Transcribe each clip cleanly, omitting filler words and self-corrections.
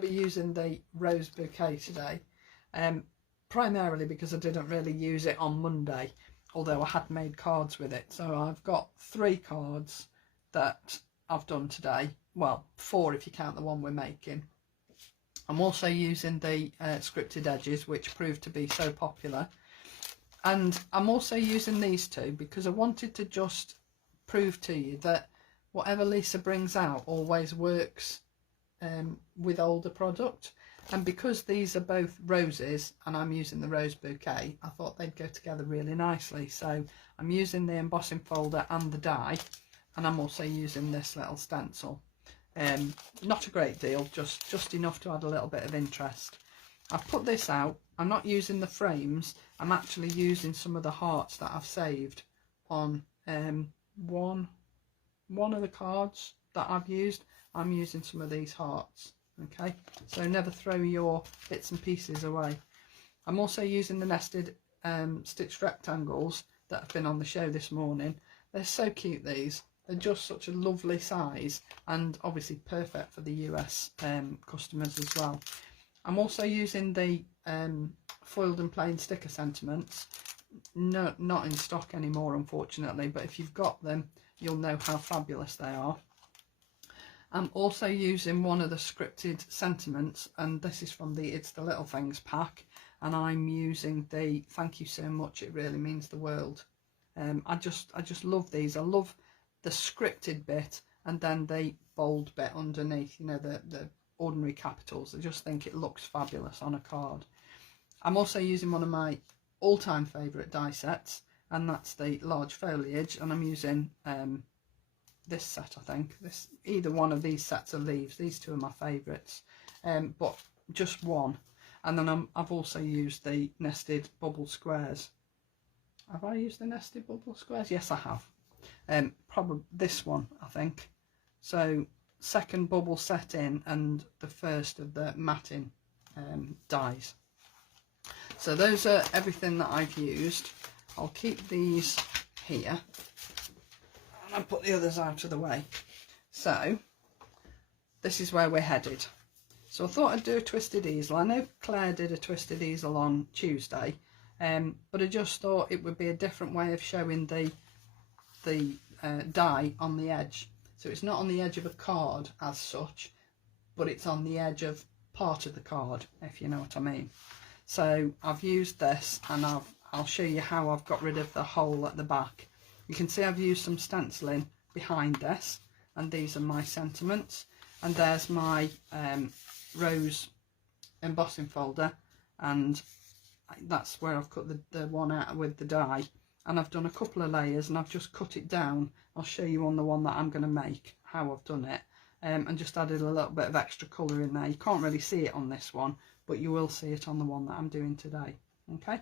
to be using the Rose Bouquet today, primarily because I didn't really use it on Monday, although I had made cards with it. So I've got 3 cards that I've done today, well 4 if you count the one we're making. I'm also using the scripted edges, which proved to be so popular, and I'm also using these 2 because I wanted to just prove to you that whatever Lisa brings out always works with older product. And because these are both roses and I'm using the Rose Bouquet, I thought they'd go together really nicely. So I'm using the embossing folder and the die, and I'm also using this little stencil. Not a great deal, just enough to add a little bit of interest. I've put this out. I'm not using the frames, I'm actually using some of the hearts that I've saved on one of the cards that I've used. I'm using some of these hearts. Okay, so never throw your bits and pieces away. I'm also using the nested stitched rectangles that have been on the show this morning. They're so cute, these. They're just such a lovely size and obviously perfect for the US customers as well. I'm also using the foiled and plain sticker sentiments. No, not in stock anymore, unfortunately, but if you've got them, you'll know how fabulous they are. I'm also using one of the scripted sentiments, and this is from the It's the Little Things pack, and I'm using the Thank You So Much, It Really Means the World. I just love these. I love the scripted bit and then the bold bit underneath, you know, the ordinary capitals. I just think it looks fabulous on a card. I'm also using one of my all-time favourite die sets, and that's the large foliage, and I'm using this set, I think. Either one of these sets of leaves. These 2 are my favourites, but just one. And then I've also used the nested bubble squares. Have I used the nested bubble squares? Yes, I have. Probably this one, I think. So 2nd bubble set in and the 1st of the matting dies. So those are everything that I've used. I'll keep these here. And put the others out of the way. So this is where we're headed. So I thought I'd do a twisted easel. I know Claire did a twisted easel on Tuesday, but I just thought it would be a different way of showing the die on the edge. So it's not on the edge of a card as such, but it's on the edge of part of the card, if you know what I mean. So I've used this, and I'll show you how I've got rid of the hole at the back. You can see I've used some stenciling behind this, and these are my sentiments, and there's my rose embossing folder, and that's where I've cut the one out with the die, and I've done a couple of layers and I've just cut it down. I'll show you on the one that I'm going to make how I've done it, and just added a little bit of extra colour in there. You can't really see it on this one, but you will see it on the one that I'm doing today. Okay,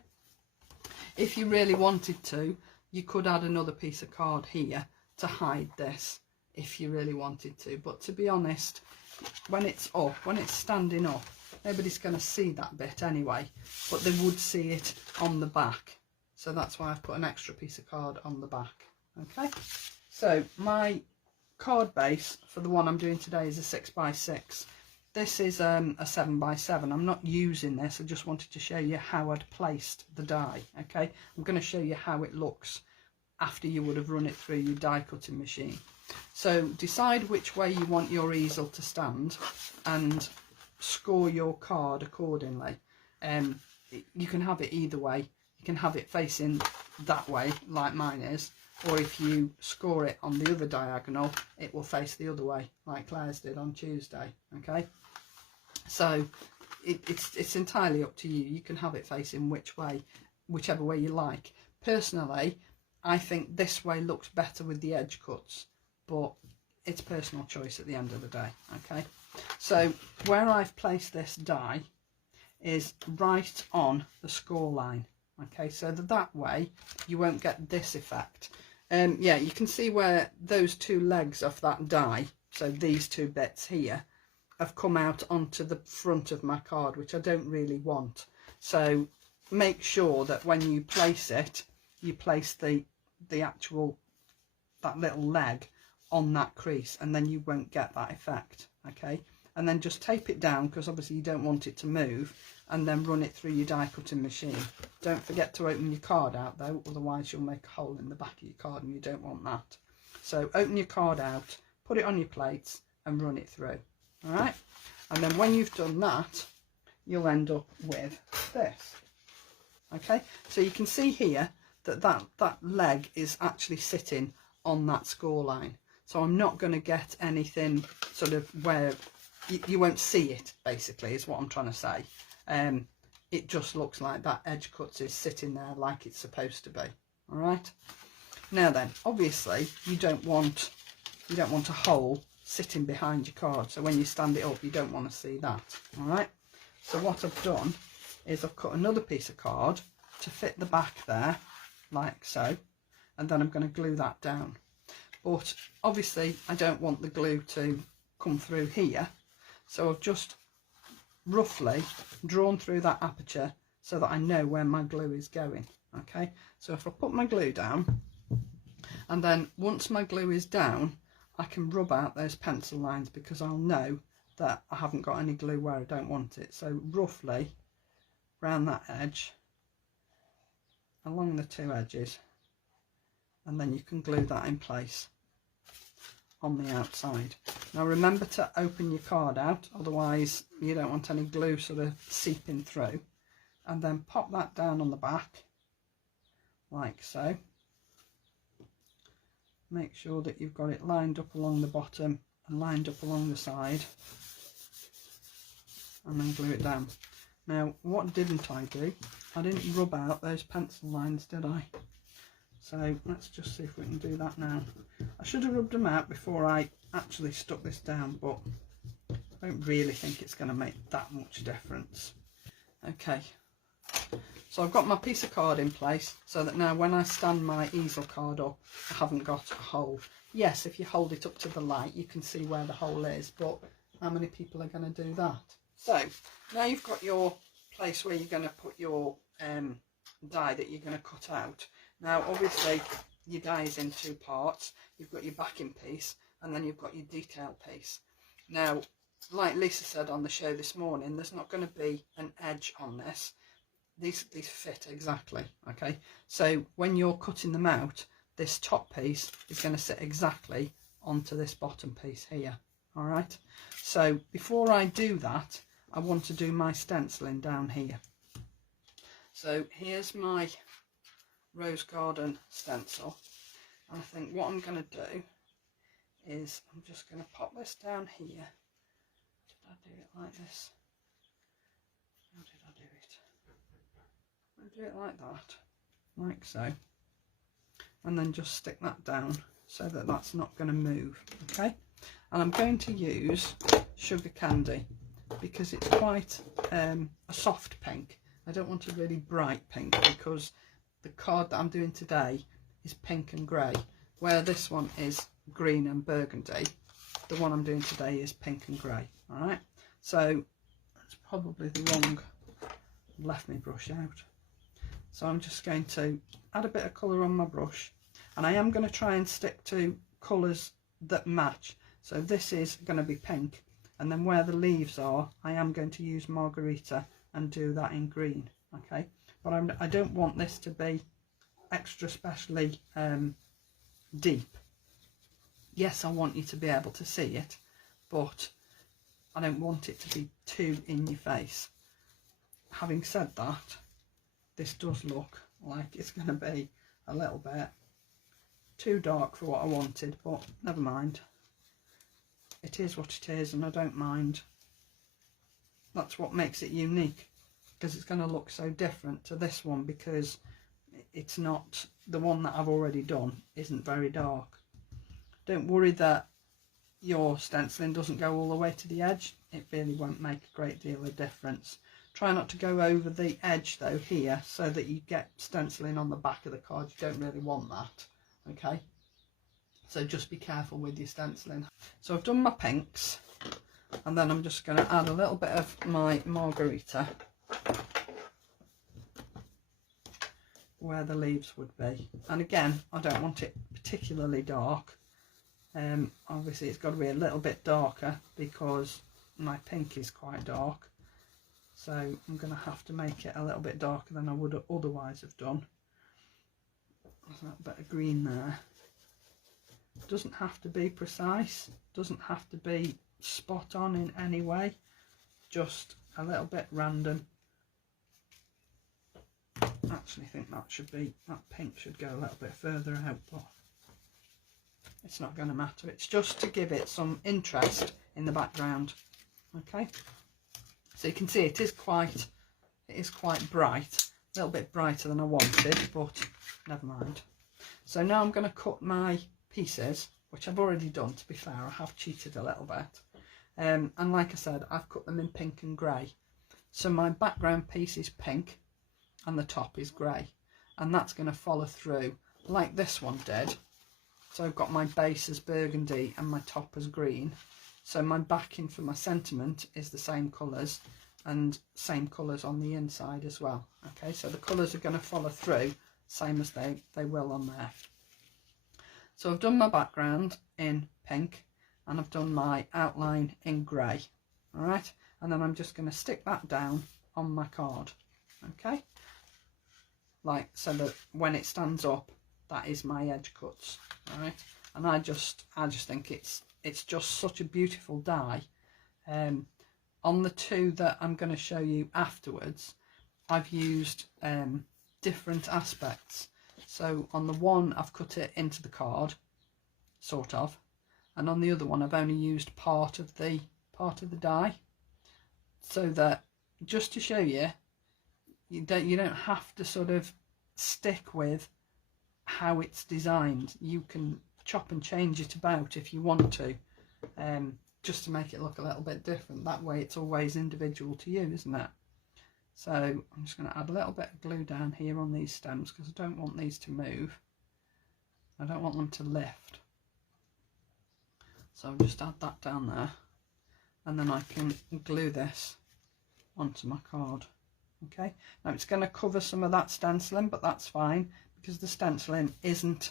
if you really wanted to, you could add another piece of card here to hide this if you really wanted to, but to be honest, when it's up, when it's standing up, nobody's going to see that bit anyway, but they would see it on the back. So that's why I've put an extra piece of card on the back. Okay, so my card base for the one I'm doing today is a 6x6. This is a 7x7. I'm not using this, I just wanted to show you how I'd placed the die. Okay, I'm going to show you how it looks after you would have run it through your die cutting machine. So decide which way you want your easel to stand and score your card accordingly. You can have it either way. You can have it facing that way like mine is, or if you score it on the other diagonal, it will face the other way like Claire's did on Tuesday. Okay, so it's entirely up to you. You can have it facing whichever way you like. Personally, I think this way looks better with the edge cuts, but it's personal choice at the end of the day. Okay, so where I've placed this die is right on the score line. Okay, so that way you won't get this effect. Yeah, you can see where those 2 legs of that die, so these 2 bits here, have come out onto the front of my card, which I don't really want. So make sure that when you place it, you place the actual, that little leg on that crease, and then you won't get that effect. Okay, and then just tape it down, because obviously you don't want it to move, and then run it through your die cutting machine. Don't forget to open your card out though, otherwise you'll make a hole in the back of your card and you don't want that. So open your card out, put it on your plates and run it through. All right, and then when you've done that, you'll end up with this. Okay, so you can see here that that leg is actually sitting on that score line. So I'm not going to get anything sort of where you won't see it, basically, is what I'm trying to say. It just looks like that Edgecutz is sitting there like it's supposed to be. All right. Now then, obviously you don't want a hole sitting behind your card. So when you stand it up, you don't want to see that. All right. So what I've done is I've cut another piece of card to fit the back there, like so, and then I'm going to glue that down. But obviously I don't want the glue to come through here, so I've just roughly drawn through that aperture so that I know where my glue is going. Okay, so if I put my glue down, and then once my glue is down, I can rub out those pencil lines, because I'll know that I haven't got any glue where I don't want it. So roughly round that edge, along the two edges, and then you can glue that in place on the outside. Now remember to open your card out, otherwise you don't want any glue sort of seeping through, and then pop that down on the back like so. Make sure that you've got it lined up along the bottom and lined up along the side, and then glue it down. Now what didn't I do? I didn't rub out those pencil lines, did I? So let's just see if we can do that now. I should have rubbed them out before I actually stuck this down, but I don't really think it's going to make that much difference. Okay, so I've got my piece of card in place, so that now when I stand my easel card up, I haven't got a hole. Yes, if you hold it up to the light, you can see where the hole is, but how many people are going to do that? So now you've got your place where you're going to put your die that you're going to cut out. Now obviously your die is in two parts. You've got your backing piece and then you've got your detail piece. Now like Lisa said on the show this morning, there's not going to be an edge on this. These fit exactly. Okay, so when you're cutting them out, this top piece is going to sit exactly onto this bottom piece here. All right, so before I do that, I want to do my stenciling down here. So here's my Rose Garden stencil, and I think what I'm going to do is I'm just going to pop this down here. Did I do it like this? How did I do it? I do it like that, like so, and then just stick that down so that that's not going to move. Okay, and I'm going to use Sugar Candy because it's quite a soft pink. I don't want a really bright pink, because the card that I'm doing today is pink and grey, where this one is green and burgundy. The one I'm doing today is pink and grey. All right, so that's probably the wrong, left my brush out. So I'm just going to add a bit of colour on my brush, and I am going to try and stick to colours that match. So this is going to be pink, and then where the leaves are, I am going to use Margarita and do that in green. Okay, but I don't want this to be extra specially deep. Yes, I want you to be able to see it, but I don't want it to be too in your face. Having said that, this does look like it's going to be a little bit too dark for what I wanted, but never mind. It is what it is, and I don't mind. That's what makes it unique, because it's going to look so different to this one, because it's not, the one that I've already done isn't very dark. Don't worry that your stenciling doesn't go all the way to the edge. It really won't make a great deal of difference. Try not to go over the edge though here, so that you get stenciling on the back of the card. You don't really want that. Okay, so just be careful with your stenciling. So I've done my pinks, and then I'm just going to add a little bit of my Margarita where the leaves would be. And again, I don't want it particularly dark. Obviously it's got to be a little bit darker, because my pink is quite dark, so I'm going to have to make it a little bit darker than I would otherwise have done. There's that bit of green there. It doesn't have to be precise, doesn't have to be spot on in any way, just a little bit random. I actually think that pink should go a little bit further out, but it's not going to matter. It's just to give it some interest in the background. Okay, so you can see it is quite bright, a little bit brighter than I wanted, but never mind. So now I'm going to cut my pieces, which I've already done, to be fair. I have cheated a little bit, and like I said, I've cut them in pink and grey. So my background piece is pink and the top is grey, and that's going to follow through like this one did. So I've got my base as burgundy and my top as green, so my backing for my sentiment is the same colours and same colours on the inside as well. Okay, so the colours are going to follow through same as they will on there. So I've done my background in pink and I've done my outline in grey. All right, and then I'm just going to stick that down on my card. Okay, like so that when it stands up, that is my edge cuts. All right, and I just think it's just such a beautiful die. On the two that I'm going to show you afterwards, I've used different aspects. So on the one I've cut it into the card, sort of, and on the other one I've only used part of the die, so that just to show you, you don't have to sort of stick with how it's designed. You can chop and change it about if you want to, just to make it look a little bit different. That way it's always individual to you, isn't it? So I'm just going to add a little bit of glue down here on these stems because I don't want these to move. I don't want them to lift. So I'll just add that down there, and then I can glue this onto my card. Okay, now it's going to cover some of that stenciling, but that's fine because the stenciling isn't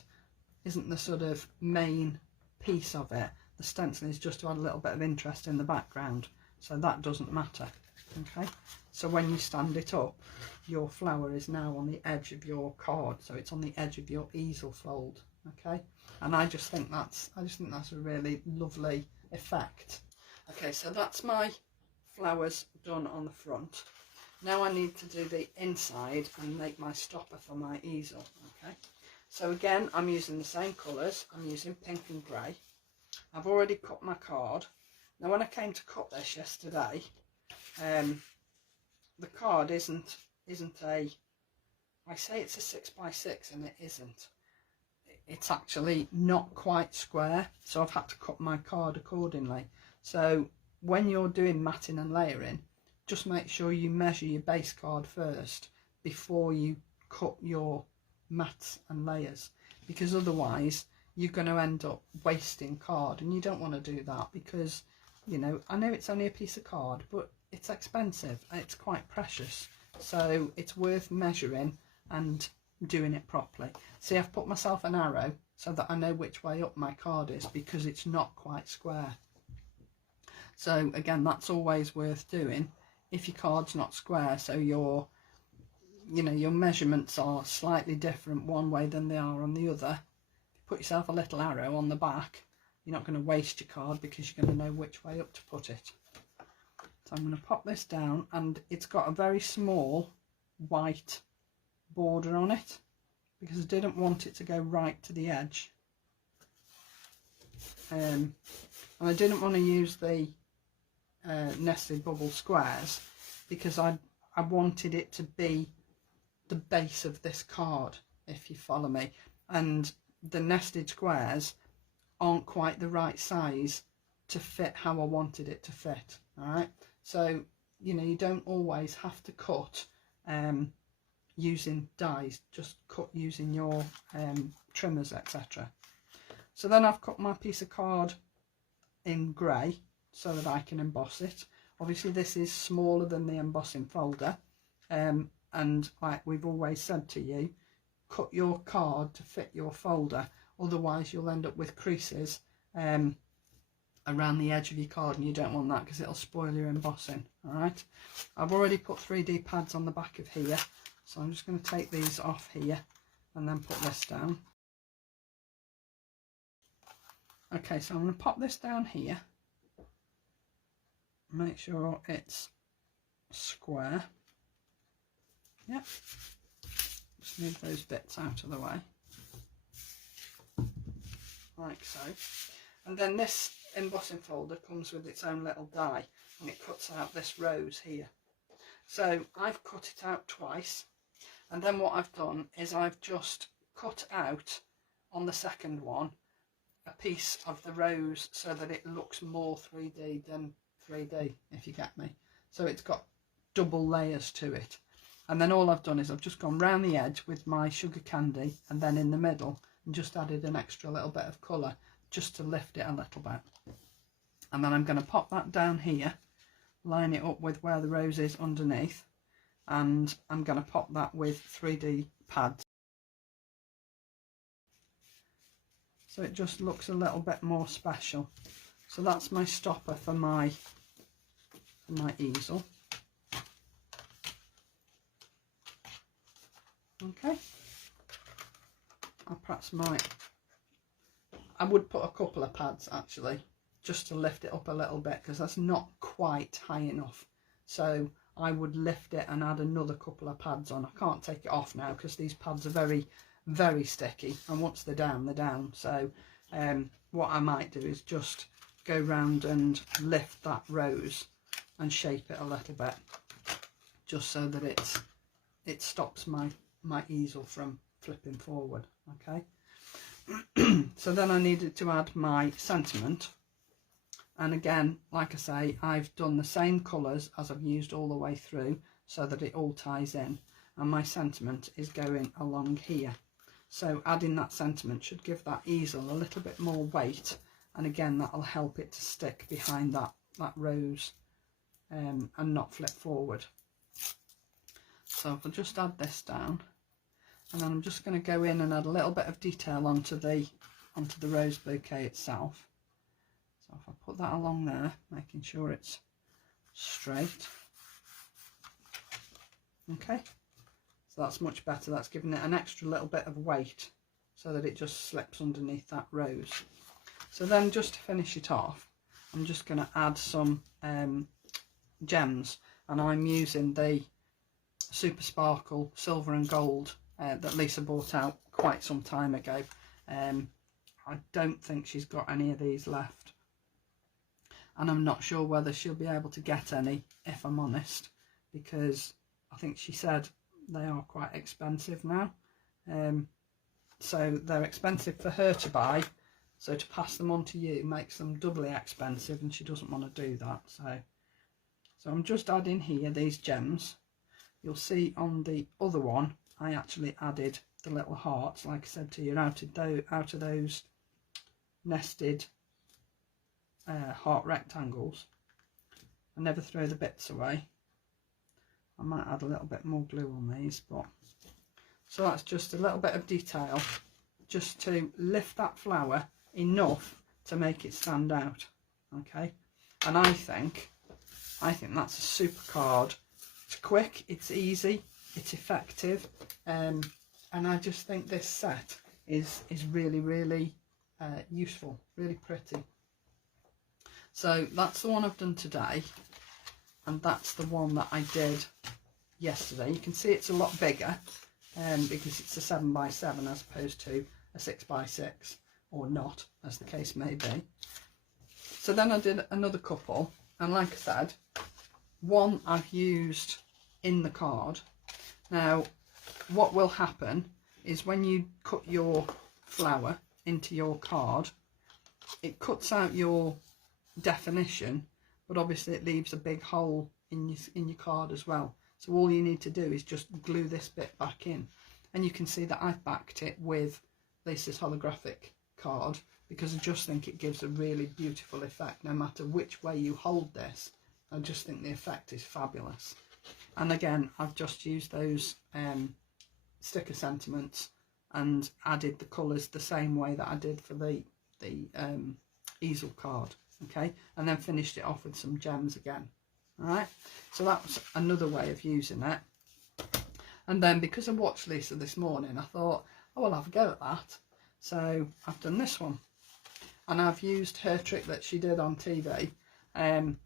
the sort of main piece of it. The stenciling is just to add a little bit of interest in the background, so that doesn't matter. Okay, so when you stand it up, your flower is now on the edge of your card, so it's on the edge of your easel fold. Okay, and I just think that's a really lovely effect. Okay, so that's my flowers done on the front. Now I need to do the inside and make my stopper for my easel. Okay, so again I'm using the same colours. I'm using pink and grey. I've already cut my card. Now when I came to cut this yesterday, the card isn't a, I say it's a 6x6 and it isn't. It's actually not quite square, so I've had to cut my card accordingly. So when you're doing matting and layering, just make sure you measure your base card first before you cut your mats and layers, because otherwise you're going to end up wasting card, and you don't want to do that, because, you know, I know it's only a piece of card, but it's expensive and it's quite precious, so it's worth measuring and doing it properly. See, I've put myself an arrow so that I know which way up my card is, because it's not quite square. So again, that's always worth doing if your card's not square, so your measurements are slightly different one way than they are on the other. Put yourself a little arrow on the back. You're not going to waste your card because you're going to know which way up to put it. So I'm going to pop this down, and it's got a very small white border on it because I didn't want it to go right to the edge, and I didn't want to use the nested bubble squares because I wanted it to be the base of this card, if you follow me, and the nested squares aren't quite the right size to fit how I wanted it to fit. All right, so you don't always have to cut using dies, just cut using your trimmers, etc. So then I've cut my piece of card in grey so that I can emboss it. Obviously this is smaller than the embossing folder, and like we've always said to you, cut your card to fit your folder, otherwise you'll end up with creases around the edge of your card, and you don't want that because it'll spoil your embossing. All right, I've already put 3D pads on the back of here, so I'm just going to take these off here and then put this down. Okay, so I'm going to pop this down here, make sure it's square. Yep, just move those bits out of the way like so. And then this embossing folder comes with its own little die, and it cuts out this rose here. So I've cut it out twice, and then what I've done is I've just cut out on the second one a piece of the rose so that it looks more 3D than 3D, if you get me. So it's got double layers to it. And then all I've done is I've just gone round the edge with my sugar candy, and then in the middle, and just added an extra little bit of colour just to lift it a little bit. And then I'm going to pop that down here, line it up with where the rose is underneath, and I'm going to pop that with 3D pads. So it just looks a little bit more special. So that's my stopper for my easel. Okay, I would put a couple of pads actually, just to lift it up a little bit, because that's not quite high enough. So I would lift it and add another couple of pads on. I can't take it off now because these pads are very, very sticky, and once they're down, they're down. So what I might do is just go round and lift that rose and shape it a little bit, just so that it stops my easel from flipping forward. Okay. So then I needed to add my sentiment, and again, like I say, I've done the same colours as I've used all the way through so that it all ties in, and my sentiment is going along here. So adding that sentiment should give that easel a little bit more weight, and again that'll help it to stick behind that rose and not flip forward. So if I just add this down, and then I'm just going to go in and add a little bit of detail onto the rose bouquet itself. So if I put that along there, making sure it's straight. Okay, so that's much better. That's giving it an extra little bit of weight so that it just slips underneath that rose. So then, just to finish it off, I'm just going to add some gems, and I'm using the Super Sparkle Silver and Gold that Lisa bought out quite some time ago. I don't think she's got any of these left, and I'm not sure whether she'll be able to get any, if I'm honest, because I think she said they are quite expensive now. So they're expensive for her to buy, so to pass them on to you makes them doubly expensive, and she doesn't want to do that. So I'm just adding here these gems. You'll see on the other one I actually added the little hearts, like I said to you, out of those nested heart rectangles. I never throw the bits away. I might add a little bit more glue on these, but so that's just a little bit of detail just to lift that flower enough to make it stand out. Okay, and I think that's a super card. It's quick, it's easy, it's effective, and I just think this set is really, really useful, really pretty. So that's the one I've done today, and that's the one that I did yesterday. You can see it's a lot bigger because it's a 7x7 as opposed to a 6x6, or not, as the case may be. So then I did another couple, and like I said, one I've used in the card. Now what will happen is when you cut your flower into your card, it cuts out your definition, but obviously it leaves a big hole in your card as well. So all you need to do is just glue this bit back in, and you can see that I've backed it with Lisa's holographic card because I just think it gives a really beautiful effect no matter which way you hold this. I just think the effect is fabulous. And again, I've just used those sticker sentiments and added the colours the same way that I did for the easel card. okay, and then finished it off with some gems again. All right, so that was another way of using it. And then because I watched Lisa this morning, I thought, oh, I'll have a go at that. So I've done this one, and I've used her trick that she did on TV, and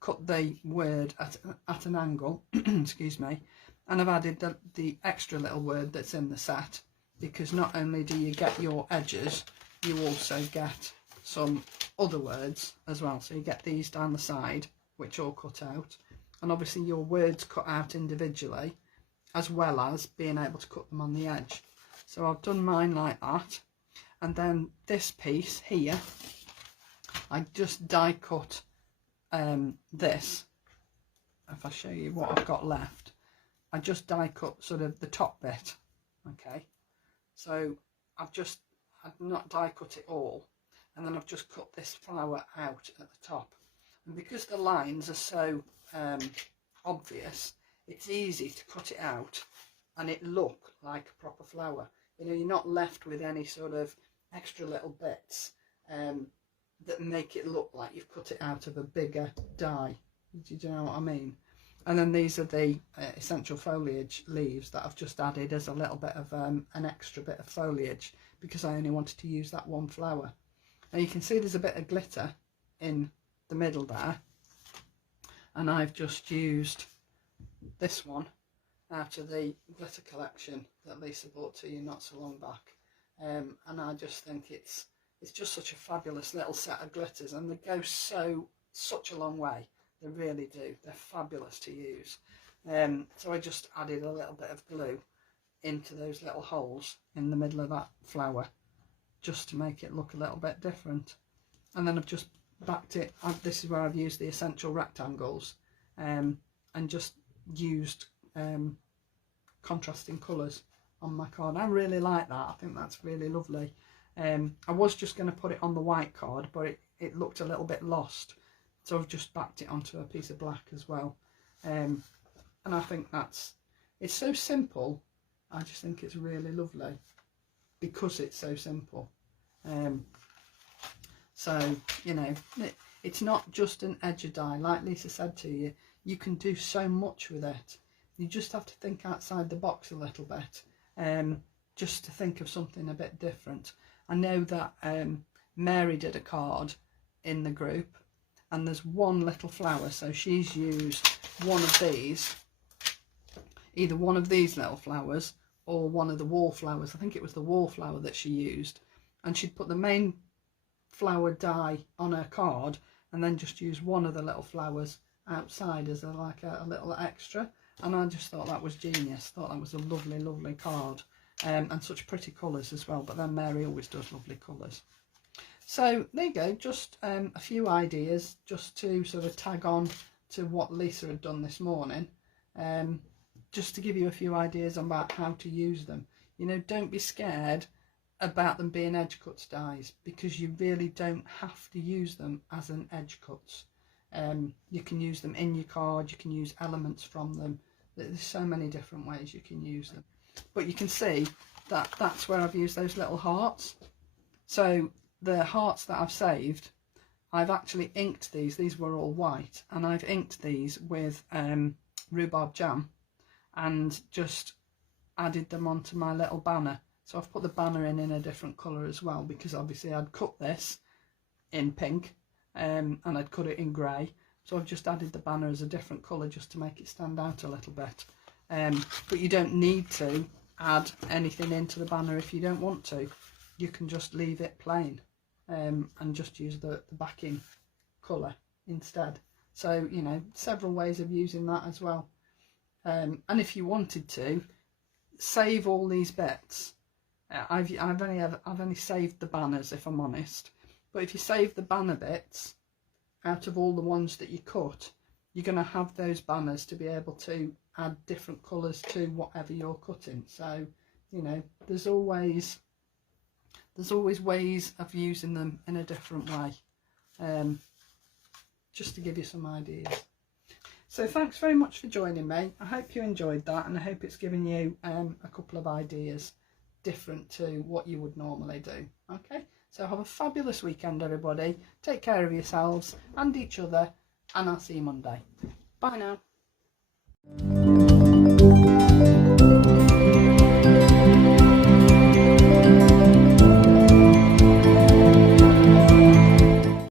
cut the word at an angle, excuse me, and I've added the extra little word that's in the set, because not only do you get your edges, you also get some other words as well. So you get these down the side, which all cut out, and obviously your words cut out individually, as well as being able to cut them on the edge. So I've done mine like that, and then this piece here, I just die cut this. If I show you what I've got left, I just die cut sort of the top bit, okay. So I've not die cut it all, and then I've just cut this flower out at the top. And because the lines are so obvious, it's easy to cut it out and it look like a proper flower. You know, you're not left with any sort of extra little bits that make it look like you've cut it out of a bigger die. Do you know what I mean? And then these are the essential foliage leaves that I've just added as a little bit of an extra bit of foliage, because I only wanted to use that one flower. Now you can see there's a bit of glitter in the middle there, and I've just used this one out of the glitter collection that Lisa brought to you not so long back, and I just think it's just such a fabulous little set of glitters, and they go such a long way. They really do. They're fabulous to use. So I just added a little bit of glue into those little holes in the middle of that flower, just to make it look a little bit different. And then I've just backed it. This is where I've used the essential rectangles, and just used contrasting colours on my card. I really like that. I think that's really lovely. I was just going to put it on the white card, but it looked a little bit lost, so I've just backed it onto a piece of black as well. And I think it's so simple. I just think it's really lovely because it's so simple. So, you know, it's not just an edge die. Like Lisa said to you, you can do so much with it. You just have to think outside the box a little bit, just to think of something a bit different. I know that Mary did a card in the group, and there's one little flower, so she's used one of these, either one of these little flowers or one of the wallflowers. I think it was the wallflower that she used, and she'd put the main flower die on her card and then just use one of the little flowers outside as a little extra. And I just thought that was genius. Thought that was a lovely card, and such pretty colours as well. But then Mary always does lovely colours. So there you go, just a few ideas just to sort of tag on to what Lisa had done this morning, just to give you a few ideas about how to use them. You know, don't be scared about them being Edgecutz dies, because you really don't have to use them as an Edgecutz. You can use them in your card, you can use elements from them. There's so many different ways you can use them. But you can see that that's where I've used those little hearts. So the hearts that I've saved, I've actually inked these were all white, and I've inked these with rhubarb jam and just added them onto my little banner. So I've put the banner in a different colour as well, because obviously I'd cut this in pink, and I'd cut it in grey. So I've just added the banner as a different colour just to make it stand out a little bit. But you don't need to add anything into the banner if you don't want to. You can just leave it plain, and just use the backing colour instead. So, you know, several ways of using that as well. And if you wanted to, save all these bits. I've only saved the banners, if I'm honest. But if you save the banner bits out of all the ones that you cut, you're going to have those banners to be able to add different colours to whatever you're cutting. So, you know, there's always ways of using them in a different way, just to give you some ideas. So thanks very much for joining me. I hope you enjoyed that, and I hope it's given you a couple of ideas different to what you would normally do. Okay, So have a fabulous weekend, everybody. Take care of yourselves and each other, and I'll see you Monday. Bye now.